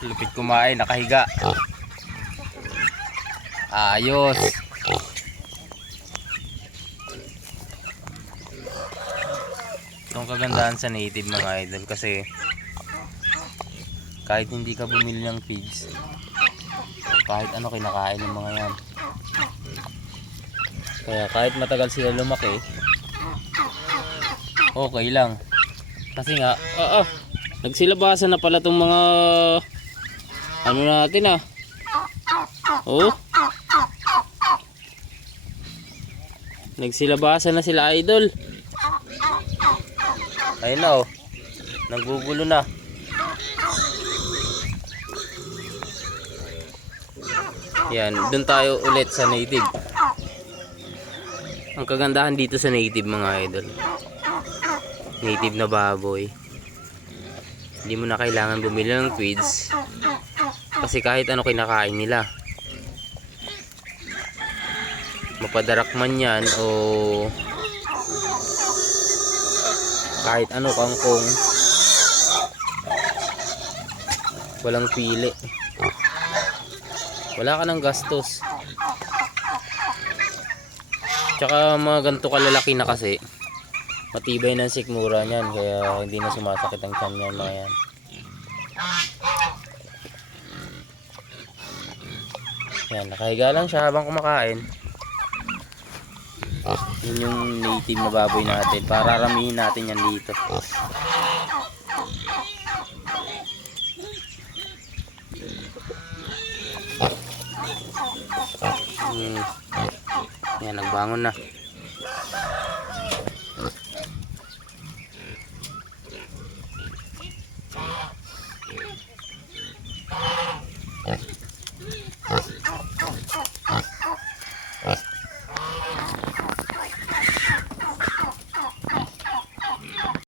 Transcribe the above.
Lupit kumain, nakahiga. Ayos. Itong kagandahan sa native mga idol, kasi kahit hindi ka bumili ng pigs, kahit ano kinakain ng mga yan. Kaya kahit matagal sila lumaki, okay lang. Kasi nga, nagsilabasan na pala tong mga ano natin ah. Oh. Nagsilabasan na sila idol. Ayun na oh. Nanggugulo na. Yan, doon tayo ulit sa native. Ang kagandahan dito sa native mga idol, native na baboy, hindi mo na kailangan bumili ng feeds, kasi kahit ano kinakain nila. Mapadarak man yan o kahit ano, kangkong, walang pili, wala ka ng gastos. Tsaka mga ganito kalalaki na kasi, matibay ng sikmura niyan, kaya hindi na sumasakit ang tiyan niyan mga yan. Yan, nakahiga lang siya habang kumakain. Yun yung native na baboy natin. Pararamihin natin yan dito. Yan, nagbangon na.